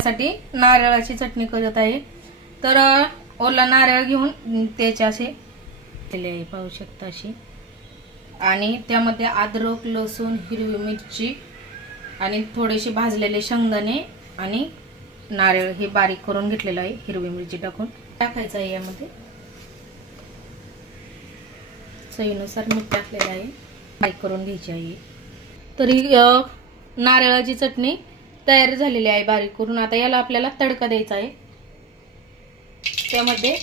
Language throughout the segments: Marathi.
साठी नारळाची चटणी करत आहे. तर ओला नारळ घेऊन त्याचे असे केले आहे पाहू शकता अशी. आणि त्यामध्ये अद्रक लसूण हिरवी मिरची आणि थोडेसे भाजलेले शेंगदाणे आणि नारळ हे बारीक करून घेतलेलं आहे हिरवी मिरची टाकून. टाकायचं आहे यामध्ये. चवीनुसार मीठ टाकलेलं आहे बारीक करून घ्यायची आहे. तरी नारळाची चटणी तयार झालेली आहे बारीक करून. आता याला आपल्याला तडका द्यायचा आहे. त्यामध्ये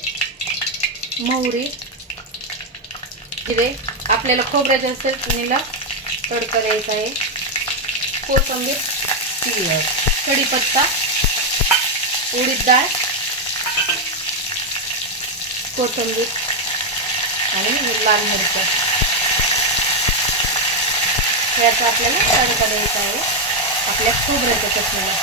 मोहरी जिरे आपल्याला खोबऱ्याच्या चटणीला तडका द्यायचा आहे. कोथिंबीर ती- कढीपत्ता उडीद डाळ कोथिंबीर आणि लाल मिरच्या याचा आपल्याला तडका द्यायचा आहे. आपल्या खोबऱ्याच्या चटणीला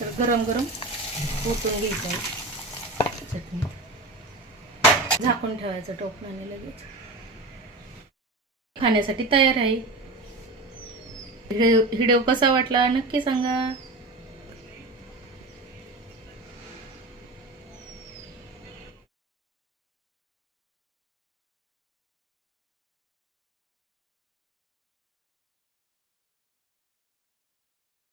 तर गरम गरम ओतून घ्यायचं आहे. चटणी. झाकून ठेवायचं टोपणाने लगेच. खाण्यासाठी तयार आहे. व्हिडिओ व्हिडिओ कसा वाटला? नक्की सांगा.